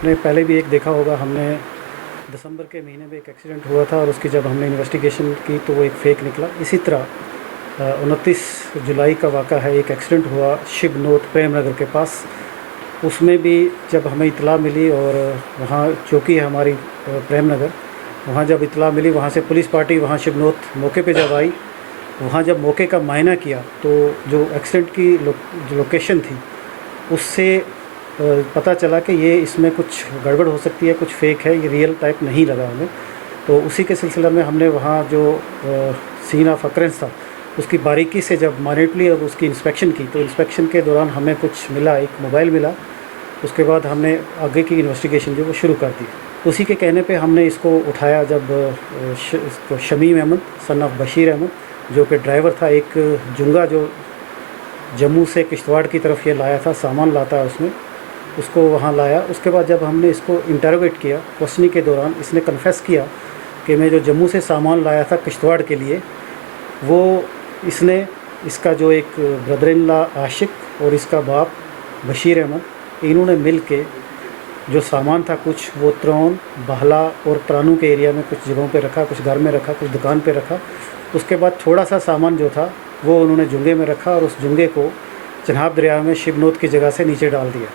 आपने पहले भी एक देखा होगा, हमने दिसंबर के महीने में एक एक्सीडेंट हुआ था और उसकी जब हमने इन्वेस्टिगेशन की तो वो एक फ़ेक निकला। इसी तरह 29 जुलाई का वाक़ा है, एक एक्सीडेंट हुआ शिवनोत प्रेम नगर के पास। उसमें भी जब हमें इतला मिली और वहाँ चौकी है हमारी प्रेम नगर, वहाँ जब इतला मिली वहाँ से पुलिस पार्टी वहाँ शिवनोत मौके पे जब आई, वहाँ जब मौके का मायना किया तो जो एक्सीडेंट की जो लोकेशन थी उससे पता चला कि ये इसमें कुछ गड़बड़ हो सकती है, कुछ फ़ेक है, ये रियल टाइप नहीं लगा हमें। तो उसी के सिलसिले में हमने वहाँ जो सीन ऑफ अकरेंस था उसकी बारीकी से जब माइन्यूटली अब उसकी इंस्पेक्शन की, तो इंस्पेक्शन के दौरान हमें कुछ मिला, एक मोबाइल मिला। उसके बाद हमने आगे की इन्वेस्टिगेशन जो वो शुरू कर दी। उसी के कहने पे हमने इसको उठाया जब इसको शमीम अहमद सन ऑफ बशीर अहमद जो कि ड्राइवर था, एक जुंगा जो जम्मू से किश्तवाड़ की तरफ ये लाया था, सामान लाता है उसमें, उसको वहाँ लाया। उसके बाद जब हमने इसको इंटरोगेट किया, क्वेश्चनिंग के दौरान इसने कन्फेस किया कि मैं जो जम्मू से सामान लाया था किश्तवाड़ के लिए, वो इसने इसका जो एक ब्रदर इन लॉ आशिक और इसका बाप बशीर अहमद, इन्होंने मिल के जो सामान था कुछ वो त्रौन, बहला और त्रानू के एरिया में कुछ जगहों पे रखा, कुछ घर में रखा, कुछ दुकान पे रखा। उसके बाद थोड़ा सा सामान जो था वो उन्होंने जुंगे में रखा और उस जुंगे को चनाब दरिया में शिवनोत की जगह से नीचे डाल दिया।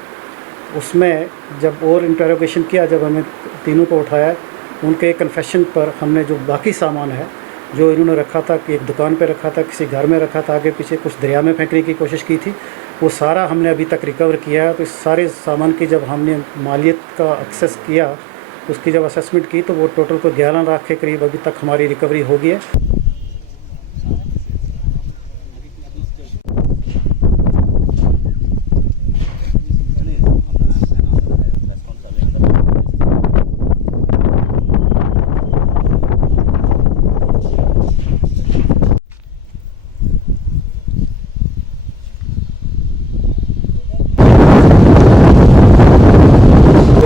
उसमें जब और इंटरोगेशन किया, जब हमें तीनों को उठाया, उनके कन्फेशन पर हमने जो बाकी सामान है जो इन्होंने रखा था, कि एक दुकान पे रखा था, किसी घर में रखा था, आगे पीछे कुछ दरिया में फेंकने की कोशिश की थी, वो सारा हमने अभी तक रिकवर किया है। तो इस सारे सामान की जब हमने मालियत का एक्सेस किया, उसकी जब असेसमेंट की, तो वो टोटल को 11 लाख के करीब अभी तक हमारी रिकवरी हो गई है।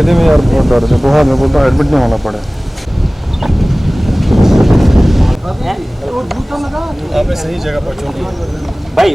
में यार बहुत दर्द है, बहुत में बोलता एडमिट नहीं होना पड़े। आपने सही जगह पहुंचोगे भाई।